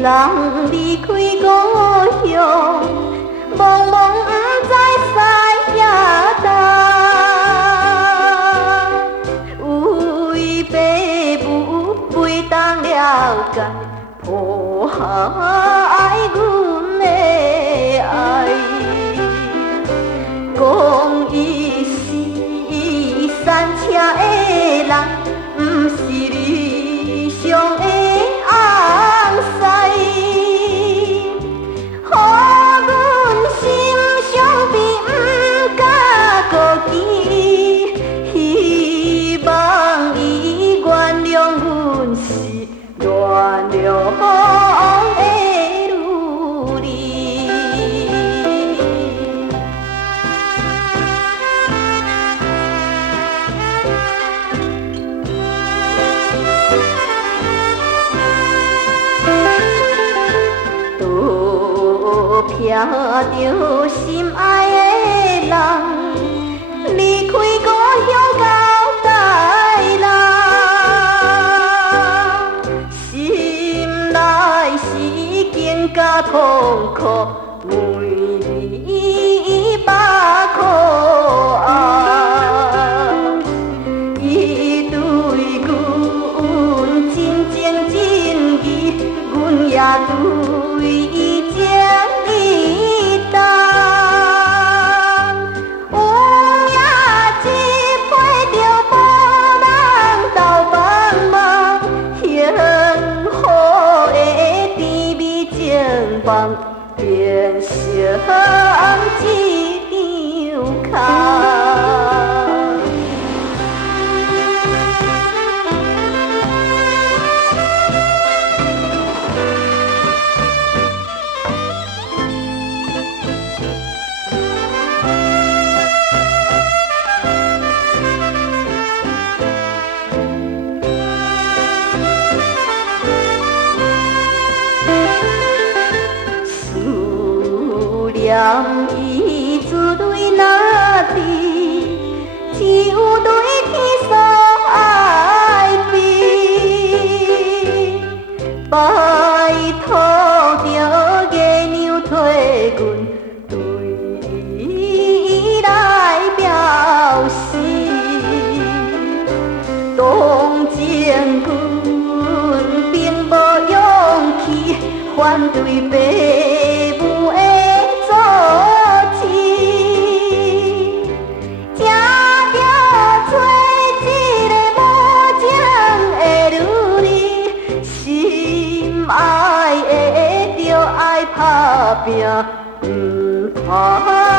人离开故乡，茫茫不知西也东。为父母袂当了解，破坏阮的爱。讲伊是山车的人，不是理想的翁婿，予阮心伤悲，不敢顾忌，希望伊原谅阮是乱良的女儿。拄听着心爱的人离开故乡到台南，心内是更加痛苦，每日把苦熬。伊对阮真情真意，阮也对伊情意重。有影一陪着无人斗帮忙，幸福的甜蜜情梦变成一张空。思念伊珠泪若滴，只有对天所爱比。拜托着月娘替阮对伊来表示，当前阮并无勇气反对父母的阻止，才着找一个无情的女儿，心爱的着爱打拼，不怕。